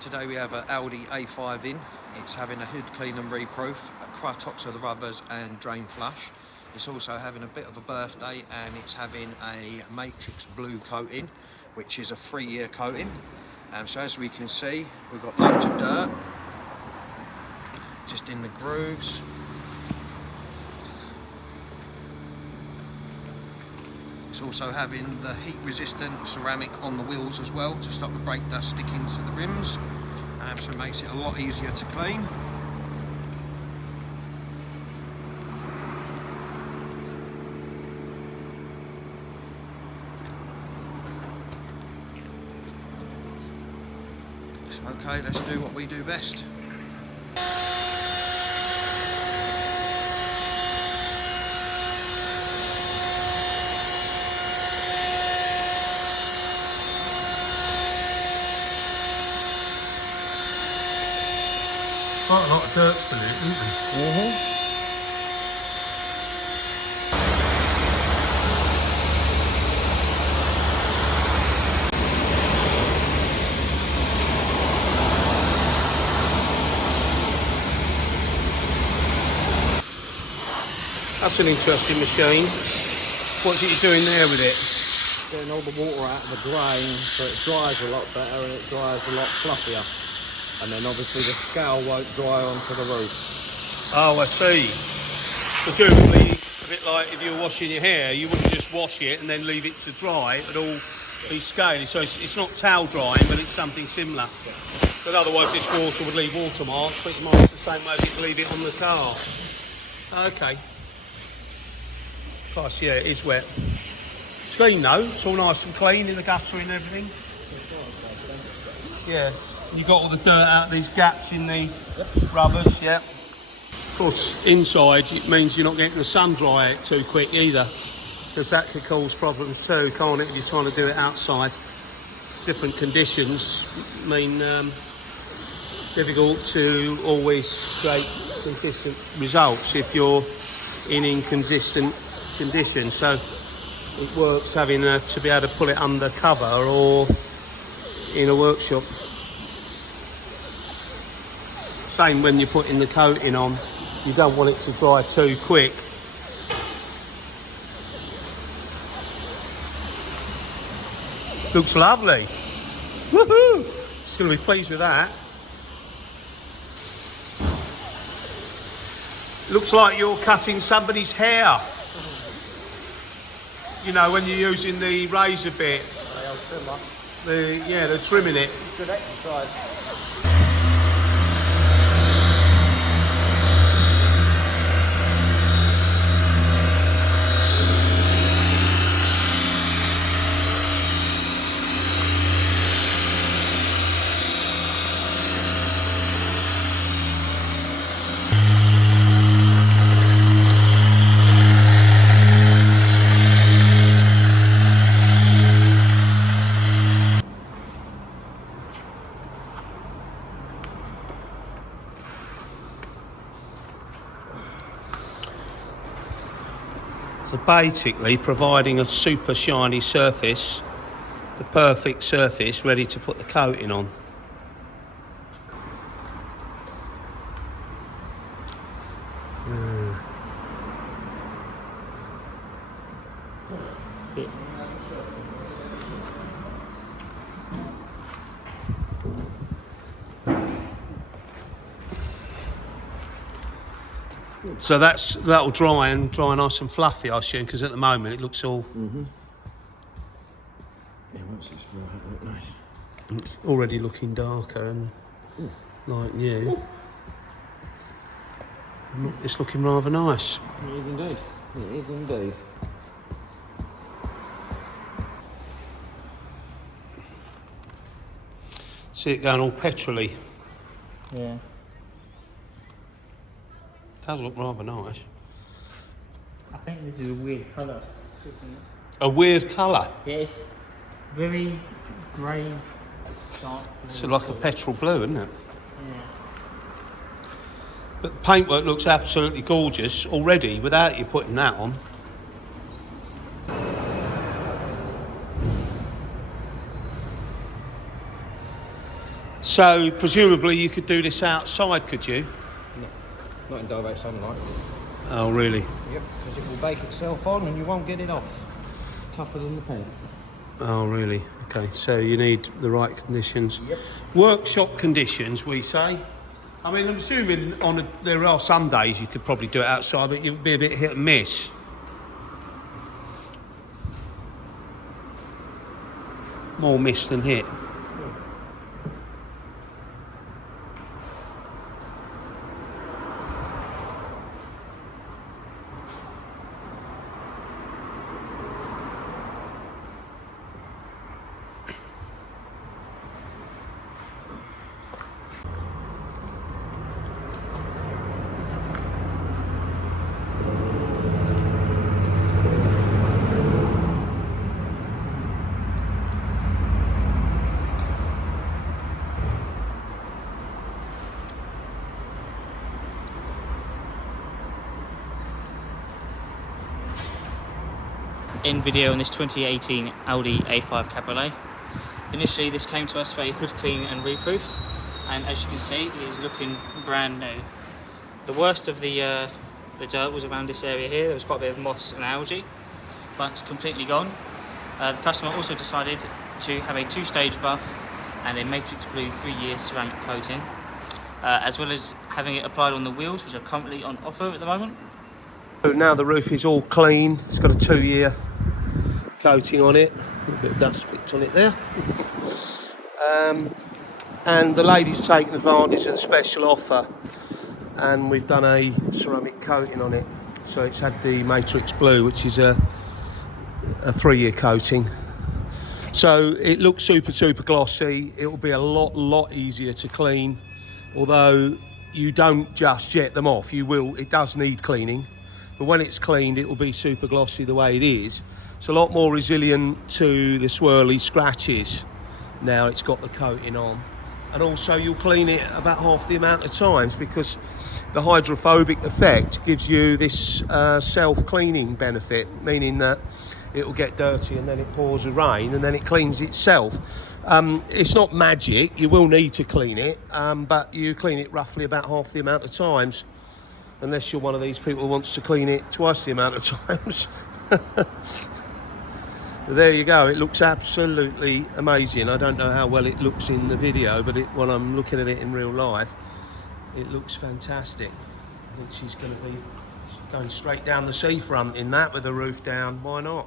Today we have an Audi A5 in. It's having a hood clean and reproof, a cratox of the rubbers and drain flush. It's also having a bit of a birthday and it's having a matrix blue coating, which is a 3-year coating. So as we can see, we've got loads of dirt just in the grooves. It's also having the heat resistant ceramic on the wheels as well to stop the brake dust sticking to the rims, so it makes it a lot easier to clean. So okay, let's do what we do best. Quite a lot of dirt still in it, isn't there? That's an interesting machine. What's it you're doing there with it? Getting all the water out of the grain so it dries a lot better and it dries a lot fluffier. And then obviously the scale won't dry onto the roof. Oh, I see. Presumably, a bit like if you were washing your hair, you wouldn't just wash it and then leave it to dry. It'd all be scaly. So it's not towel drying, but it's something similar. But otherwise this water would leave water marks, pretty much the same way as it'd leave it on the car. Okay. Gosh, yeah, it is wet. It's clean though. It's all nice and clean in the gutter and everything. Yeah. You got all the dirt out of these gaps in the rubbers, yeah. Of course, inside it means you're not getting the sun dry out too quick either, because that could cause problems too, can't it? If you're trying to do it outside, different conditions mean difficult to always create consistent results if you're in inconsistent conditions. So it works having to be able to pull it under cover or in a workshop. Same when you're putting the coating on, you don't want it to dry too quick. Looks lovely. Woohoo! It's going to be pleased with that. Looks like you're cutting somebody's hair. You know, when you're using the razor bit. They're trimming it. Good exercise. So basically providing a super shiny surface, the perfect surface ready to put the coating on. So that'll dry nice and fluffy, I assume, because at the moment it looks all. Yeah, once it's dry, it'll look nice. It's already looking darker and like new. It's looking rather nice. It is indeed. It is indeed. See it going all petrol-y. Yeah. Does look rather nice. I think this is a weird colour, isn't it? A weird colour. Yeah, it's very grey, dark blue. It's like a petrol blue, isn't it? Yeah. But the paintwork looks absolutely gorgeous already without you putting that on. So presumably you could do this outside, could you? No, not in direct sunlight. Oh, really? Yep, because it will bake itself on and you won't get it off. Tougher than the paint. Oh, really? Okay, so you need the right conditions. Yep. Workshop conditions, we say. I mean, I'm assuming there are some days you could probably do it outside, but you'd be a bit hit and miss. More miss than hit. In video on this 2018 Audi A5 Cabriolet. Initially this came to us for a hood clean and reproof, and as you can see it is looking brand new. The worst of the dirt was around this area here. There was quite a bit of moss and algae, but it's completely gone. The customer also decided to have a 2-stage buff and a matrix blue 3-year ceramic coating, as well as having it applied on the wheels, which are currently on offer at the moment. So now the roof is all clean. It's got a 2-year coating on it. A little bit of dust flicked on it there. And the lady's taken advantage of the special offer, and we've done a ceramic coating on it. So it's had the matrix blue, which is a 3-year coating. So it looks super glossy. It will be a lot easier to clean, although you don't just jet them off. It does need cleaning, but when it's cleaned it will be super glossy the way it is. It's a lot more resilient to the swirly scratches now it's got the coating on, and also you'll clean it about half the amount of times because the hydrophobic effect gives you this self-cleaning benefit, meaning that it will get dirty and then it pours with rain and then it cleans itself. It's not magic, you will need to clean it, but you clean it roughly about half the amount of times, unless you're one of these people who wants to clean it twice the amount of times. But there you go, it looks absolutely amazing. I don't know how well it looks in the video, but when I'm looking at it in real life, it looks fantastic. I think she's going to be going straight down the seafront in that with the roof down. Why not?